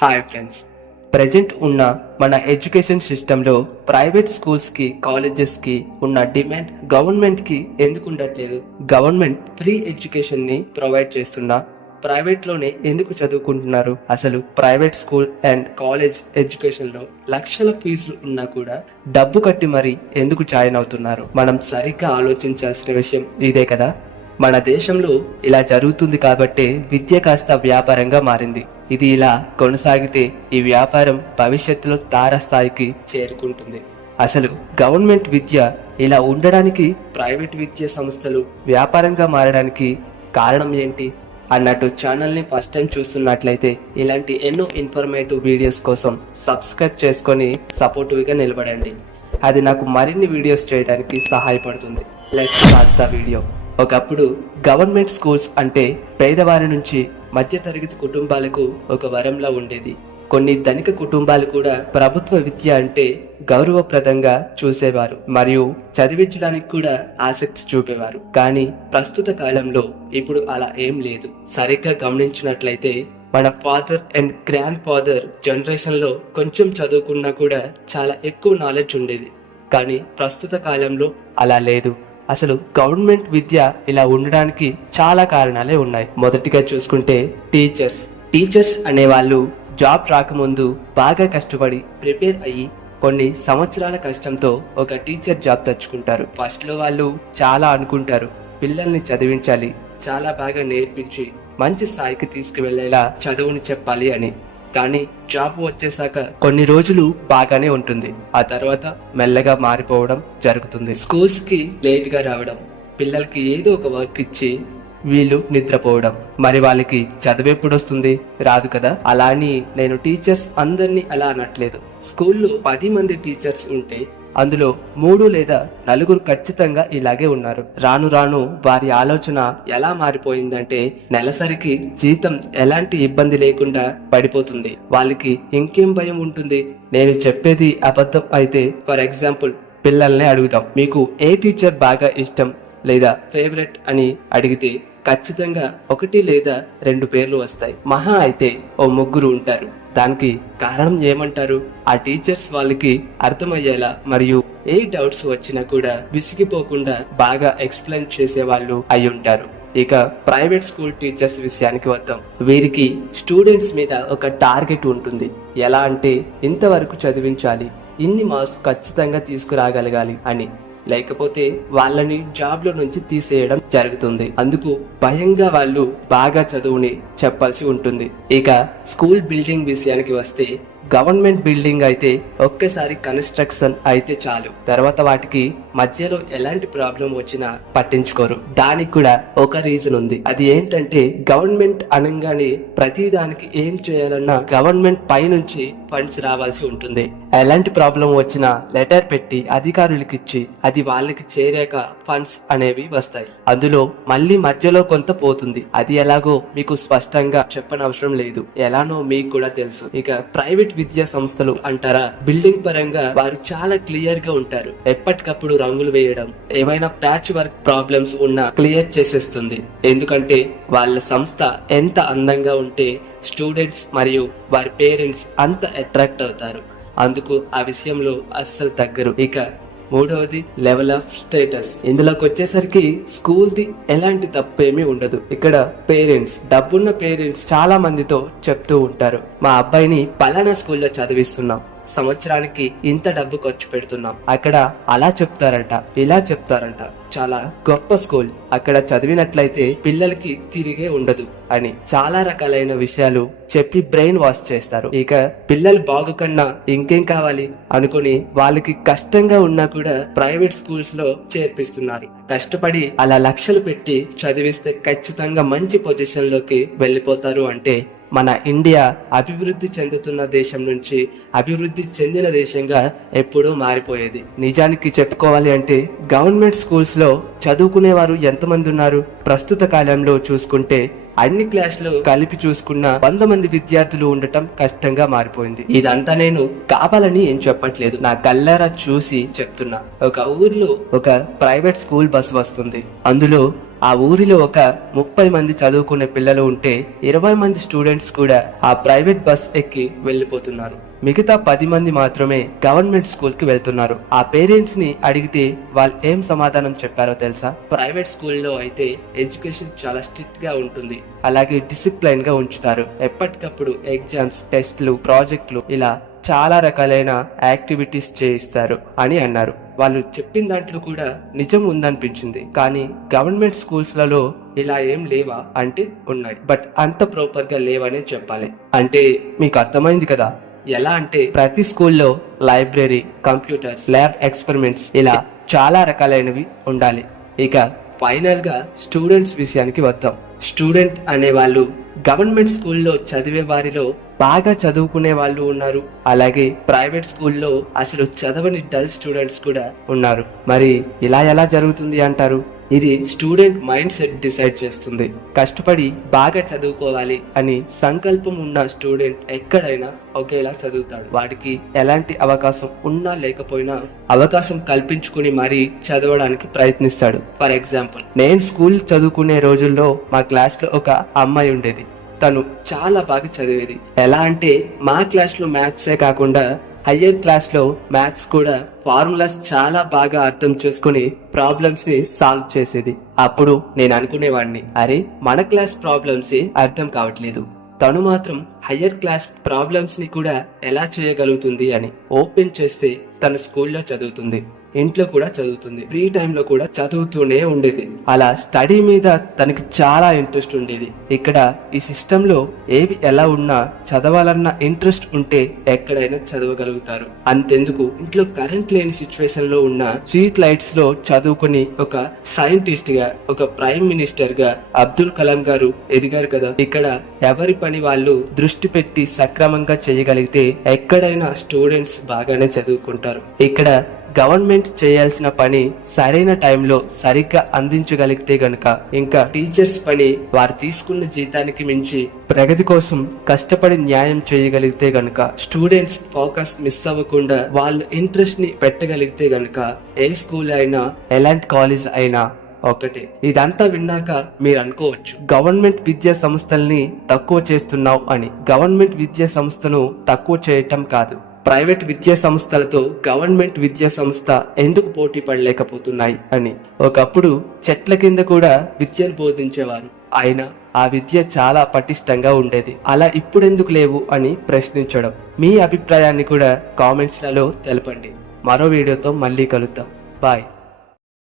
Hi friends, present ఉన్న మన education సిస్టంలో ప్రైవేట్ స్కూల్స్కి కాలేజెస్కి ఉన్న డిమాండ్ గవర్నమెంట్కి ఎందుకు ఉండట్లేదు? గవర్నమెంట్ ఫ్రీ ఎడ్యుకేషన్ని ప్రొవైడ్ చేస్తున్నా ప్రైవేట్లోనే ఎందుకు చదువుకుంటున్నారు? అసలు ప్రైవేట్ స్కూల్ అండ్ కాలేజ్ ఎడ్యుకేషన్లో లక్షల ఫీజులు ఉన్నా కూడా డబ్బు కట్టి మరి ఎందుకు జాయిన్ అవుతున్నారు? మనం సరిగ్గా ఆలోచించాల్సిన విషయం ఇదే కదా. మన దేశంలో ఇలా జరుగుతుంది కాబట్టే విద్య కాస్త వ్యాపారంగా మారింది. ఇది ఇలా కొనసాగితే ఈ వ్యాపారం భవిష్యత్తులో తారస్థాయికి చేరుకుంటుంది. అసలు గవర్నమెంట్ విద్య ఇలా ఉండడానికి, ప్రైవేట్ విద్యా సంస్థలు వ్యాపారంగా మారడానికి కారణం ఏంటి అన్నట్టు ఛానల్ని ఫస్ట్ టైం చూస్తున్నట్లయితే ఇలాంటి ఎన్నో ఇన్ఫర్మేటివ్ వీడియోస్ కోసం సబ్స్క్రైబ్ చేసుకొని సపోర్టివ్గా నిలబడండి. అది నాకు మరిన్ని వీడియోస్ చేయడానికి సహాయపడుతుంది. Let's start the video. ఒకప్పుడు గవర్నమెంట్ స్కూల్స్ అంటే పేదవారి నుంచి మధ్యతరగతి కుటుంబాలకు ఒక వరంలా ఉండేది. కొన్ని ధనిక కుటుంబాలు కూడా ప్రభుత్వ విద్య అంటే గౌరవప్రదంగా చూసేవారు మరియు చదివించడానికి కూడా ఆసక్తి చూపేవారు. కానీ ప్రస్తుత కాలంలో ఇప్పుడు అలా ఏం లేదు. సరిగ్గా గమనించినట్లయితే మన ఫాదర్ అండ్ గ్రాండ్ ఫాదర్ జనరేషన్లో కొంచెం చదువుకున్నా కూడా చాలా ఎక్కువ నాలెడ్జ్ ఉండేది. కానీ ప్రస్తుత కాలంలో అలా లేదు. అసలు గవర్నమెంట్ విద్య ఇలా ఉండడానికి చాలా కారణాలే ఉన్నాయి. మొదటిగా చూసుకుంటే టీచర్స్ అనేవాళ్ళు జాబ్ రాకముందు బాగా కష్టపడి ప్రిపేర్ అయ్యి కొన్ని సంవత్సరాల కష్టంతో ఒక టీచర్ జాబ్ తెచ్చుకుంటారు. ఫస్ట్ లో వాళ్ళు చాలా అనుకుంటారు, పిల్లల్ని చదివించాలి, చాలా బాగా నేర్పించి మంచి స్థాయికి తీసుకువెళ్లేలా చదువుని చెప్పాలి అని. కానీ జాబ్ వచ్చేసాక కొన్ని రోజులు బాగానే ఉంటుంది, ఆ తర్వాత మెల్లగా మారిపోవడం జరుగుతుంది. స్కూల్స్ కి లేట్ గా రావడం, పిల్లలకి ఏదో ఒక వర్క్ ఇచ్చి వీళ్ళు నిద్రపోవడం. మరి వాళ్ళకి చదువు ఎప్పుడు వస్తుంది? రాదు కదా. అలా అని నేను టీచర్స్ అందరినీ అలా అనట్లేదు. స్కూల్లో 10 మంది టీచర్స్ ఉంటే అందులో 3 లేదా 4 ఖచ్చితంగా ఇలాగే ఉన్నారు. రాను రాను వారి ఆలోచన ఎలా మారిపోయిందంటే నెలసరికి జీతం ఎలాంటి ఇబ్బంది లేకుండా పడిపోతుంది. వాళ్ళకి ఇంకేం భయం ఉంటుంది? నేను చెప్పేది అబద్ధం అయితే ఫర్ ఎగ్జాంపుల్ పిల్లల్ని అడుగుదాం, మీకు ఏ టీచర్ బాగా ఇష్టం లేదా ఫేవరెట్ అని అడిగితే ఖచ్చితంగా 1 లేదా 2 పేర్లు వస్తాయి. మహా అయితే ఓ 3 ఉంటారు. దానికి కారణం ఏమంటారు? ఆ టీచర్స్ వాళ్ళకి అర్థమయ్యేలా మరియు ఏ డౌట్స్ వచ్చినా కూడా విసిగిపోకుండా బాగా ఎక్స్ప్లెయిన్ చేసే వాళ్ళు అయి ఉంటారు. ఇక ప్రైవేట్ స్కూల్ టీచర్స్ విషయానికి వద్దాం. వీరికి స్టూడెంట్స్ మీద ఒక టార్గెట్ ఉంటుంది. ఎలా అంటే ఇంతవరకు చదివించాలి, ఇన్ని మార్క్స్ ఖచ్చితంగా తీసుకురాగలగాలి అని. లేకపోతే వాళ్ళని జాబ్ లో నుంచి తీసేయడం జరుగుతుంది. అందుకు భయంగా వాళ్ళు బాగా చదువుని చెప్పాల్సి ఉంటుంది. ఇక స్కూల్ బిల్డింగ్ విషయానికి వస్తే గవర్నమెంట్ బిల్డింగ్ అయితే ఒక్కసారి కన్స్ట్రక్షన్ అయితే చాలు, తర్వాత వాటికి మధ్యలో ఎలాంటి ప్రాబ్లం వచ్చినా పట్టించుకోరు. దానికి కూడా ఒక రీజన్ ఉంది. అది ఏంటంటే గవర్నమెంట్ అనగానే ప్రతి దానికి ఏం చేయాలన్నా గవర్నమెంట్ పై నుంచి ఫండ్స్ రావాల్సి ఉంటుంది. ఎలాంటి ప్రాబ్లం వచ్చినా లెటర్ పెట్టి అధికారులకు ఇచ్చి అది వాళ్ళకి చేరాక ఫండ్స్ అనేవి వస్తాయి. అందులో మళ్ళీ మధ్యలో కొంత పోతుంది. అది ఎలాగో మీకు స్పష్టంగా చెప్పనవసరం లేదు, ఎలానో మీకు కూడా తెలుసు. ఇక ప్రైవేట్ విద్యా సంస్థలు అంటారా, బిల్డింగ్ పరంగా వారు చాలా క్లియర్ గా ఉంటారు. ఎప్పటికప్పుడు రంగులు వేయడం, ఏమైనా ప్యాచ్ వర్క్ ప్రాబ్లమ్స్ ఉన్నా క్లియర్ చేసేస్తుంది. ఎందుకంటే వాళ్ళ సంస్థ ఎంత అందంగా ఉంటే స్టూడెంట్స్ మరియు వారి పేరెంట్స్ అంత అట్రాక్ట్ అవుతారు. అందుకు ఆ విషయంలో అస్సలు తగ్గరు. ఇక మూడవది లెవెల్ ఆఫ్ స్టేటస్. ఇందులోకి వచ్చేసరికి స్కూల్ ది ఎలాంటి తప్పేమీ ఉండదు. ఇక్కడ పేరెంట్స్, డబ్బున్న పేరెంట్స్ చాలా మందితో చెప్తూ ఉంటారు, మా అబ్బాయిని పలానా స్కూల్లో చదివిస్తున్నాం, సంవత్సరానికి ఇంత డబ్బు ఖర్చు పెడుతున్నాం. అక్కడ అలా చెప్తారంట, ఇలా చెప్తారంట, చాలా గొప్ప స్కూల్, అక్కడ చదివినట్లయితే పిల్లలకి తిరిగే ఉండదు అని చాలా రకాలైన విషయాలు చెప్పి బ్రెయిన్ వాష్ చేస్తారు. ఇక పిల్లలు బాగు కన్నా ఇంకేం కావాలి అనుకుని వాళ్ళకి కష్టంగా ఉన్నా కూడా ప్రైవేట్ స్కూల్స్ లో చేర్పిస్తున్నారు. కష్టపడి అలా లక్షలు పెట్టి చదివిస్తే ఖచ్చితంగా మంచి పొజిషన్ లోకి వెళ్ళిపోతారు. అంటే మన ఇండియా అభివృద్ధి చెందుతున్న దేశం నుంచి అభివృద్ధి చెందిన దేశంగా ఎప్పుడూ మారిపోయేది. నిజానికి చెప్పుకోవాలి అంటే గవర్నమెంట్ స్కూల్స్ లో చదువుకునేవారు ఎంతమంది ఉన్నారు? ప్రస్తుత కాలంలో చూసుకుంటే అన్ని క్లాసులు కలిపి చూసుకున్న 100 మంది విద్యార్థులు ఉండటం కష్టంగా మారిపోయింది. ఇదంతా నేను కావాలని ఏం చెప్పట్లేదు, నా కళ్ళారా చూసి చెప్తున్నా. ఒక ఊర్లో ఒక ప్రైవేట్ స్కూల్ బస్ వస్తుంది. అందులో ఆ ఊరిలో ఒక 30 మంది చదువుకునే పిల్లలు ఉంటే 20 మంది స్టూడెంట్స్ కూడా ఆ ప్రైవేట్ బస్ ఎక్కి వెళ్లిపోతున్నారు. మిగతా 10 మంది మాత్రమే గవర్నమెంట్ స్కూల్ కి వెళ్తున్నారు. ఆ పేరెంట్స్ ని అడిగితే వాళ్ళు ఏం సమాధానం చెప్పారో తెలుసా? ప్రైవేట్ స్కూల్లో అయితే ఎడ్యుకేషన్ చాలా స్ట్రిక్ట్ గా ఉంటుంది, అలాగే డిసిప్లైన్ గా ఉంచుతారు. ఎప్పటికప్పుడు ఎగ్జామ్స్, టెస్ట్లు, ప్రాజెక్టులు ఇలా చాలా రకాలైన యాక్టివిటీస్ చేయిస్తారు అని అన్నారు. వాళ్ళు చెప్పిన దాంట్లో కూడా నిజం ఉందనిపించింది. కానీ గవర్నమెంట్ స్కూల్స్ లలో ఇలా ఏం లేవా అంటే ఉన్నాయి, బట్ అంత ప్రాపర్ గా లేవనే చెప్పాలి. అంటే మీకు అర్థమైంది కదా? ఎలా అంటే ప్రతి స్కూల్లో లైబ్రరీ, కంప్యూటర్స్, ల్యాబ్ ఎక్స్పెరిమెంట్స్ ఇలా చాలా రకాలైనవి ఉండాలి. ఇక ఫైనల్ గా స్టూడెంట్స్ విషయానికి వద్దాం. స్టూడెంట్ అనే వాళ్ళు గవర్నమెంట్ స్కూల్లో చదివే వారిలో బాగా చదువుకునే వాళ్ళు ఉన్నారు, అలాగే ప్రైవేట్ స్కూల్లో అసలు చదవని డల్ స్టూడెంట్స్ కూడా ఉన్నారు. మరి ఇలా ఎలా జరుగుతుంది అంటారు? ఇది స్టూడెంట్ మైండ్ సెట్ డిసైడ్ చేస్తుంది. కష్టపడి బాగా చదువుకోవాలి అని సంకల్పం ఉన్న స్టూడెంట్ ఎక్కడైనా ఒకేలా చదువుతాడు. వాడికి ఎలాంటి అవకాశం ఉన్నా లేకపోయినా అవకాశం కల్పించుకుని మరీ చదవడానికి ప్రయత్నిస్తాడు. ఫర్ ఎగ్జాంపుల్, నేను స్కూల్ చదువుకునే రోజుల్లో మా క్లాస్ లో ఒక అమ్మాయి ఉండేది. తను చాలా బాగా చదివేది. ఎలా అంటే మా క్లాస్ లో మ్యాథ్సే కాకుండా హయ్యర్ క్లాస్ లో మ్యాథ్స్ కూడా ఫార్ములాస్ చాలా బాగా అర్థం చేసుకుని ప్రాబ్లమ్స్ ని సాల్వ్ చేసేది. అప్పుడు నేను అనుకునేవాడిని, అరే మన క్లాస్ ప్రాబ్లమ్స్ అర్థం కావట్లేదు, తను మాత్రం హయ్యర్ క్లాస్ ప్రాబ్లమ్స్ ని కూడా ఎలా చేయగలుగుతుంది అని. ఓపెన్ చేస్తే తన స్కూల్లో చదువుతుంది, ఇంట్లో కూడా చదువుతుంది, ఫ్రీ టైమ్ లో కూడా చదువుతూనే ఉండేది. అలా స్టడీ మీద తనకి చాలా ఇంట్రెస్ట్ ఉండేది. ఇక్కడ ఈ సిస్టమ్ లో ఏవి ఎలా ఉన్నా చదవాలన్న ఇంట్రెస్ట్ ఉంటే ఎక్కడైనా చదవగలుగుతారు. అంతెందుకు, ఇంట్లో కరెంట్ లేని సిచ్యువేషన్ లో ఉన్న స్ట్రీట్ లైట్స్ లో చదువుకుని ఒక సైంటిస్ట్ గా, ఒక ప్రైమ్ మినిస్టర్ గా అబ్దుల్ కలాం గారు ఎదిగారు కదా. ఇక్కడ ఎవరి పని వాళ్ళు దృష్టి పెట్టి సక్రమంగా చేయగలిగితే ఎక్కడైనా స్టూడెంట్స్ బాగానే చదువుకుంటారు. ఇక్కడ గవర్నమెంట్ చేయాల్సిన పని సరైన టైంలో సరిగ్గా అందించగలిగితే గనుక, ఇంకా టీచర్స్ పని వారు తీసుకున్న జీతానికి మించి ప్రగతి కోసం కష్టపడి న్యాయం చేయగలిగితే గనుక, స్టూడెంట్స్ ఫోకస్ మిస్ అవ్వకుండా వాళ్ళ ఇంట్రెస్ట్ ని పెట్టగలిగితే గనుక, ఏ స్కూల్ అయినా ఎలాంటి కాలేజ్ అయినా ఒకటే. ఇదంతా విన్నాక మీరు అనుకోవచ్చు, గవర్నమెంట్ విద్యా సంస్థల్ని తక్కువ చేస్తున్నావు అని. గవర్నమెంట్ విద్యా సంస్థను తక్కువ చేయటం కాదు, ప్రైవేట్ విద్యా సంస్థలతో గవర్నమెంట్ విద్యా సంస్థ ఎందుకు పోటీ పడలేకపోతున్నాయి అని. ఒకప్పుడు చెట్ల కింద కూడా విద్యను బోధించేవారు, అయినా ఆ విద్య చాలా పటిష్టంగా ఉండేది. అలా ఇప్పుడెందుకు లేవు అని ప్రశ్నించడం. మీ అభిప్రాయాన్ని కూడా కామెంట్స్లలో తెలపండి. మరో వీడియోతో మళ్ళీ కలుద్దాం. బాయ్.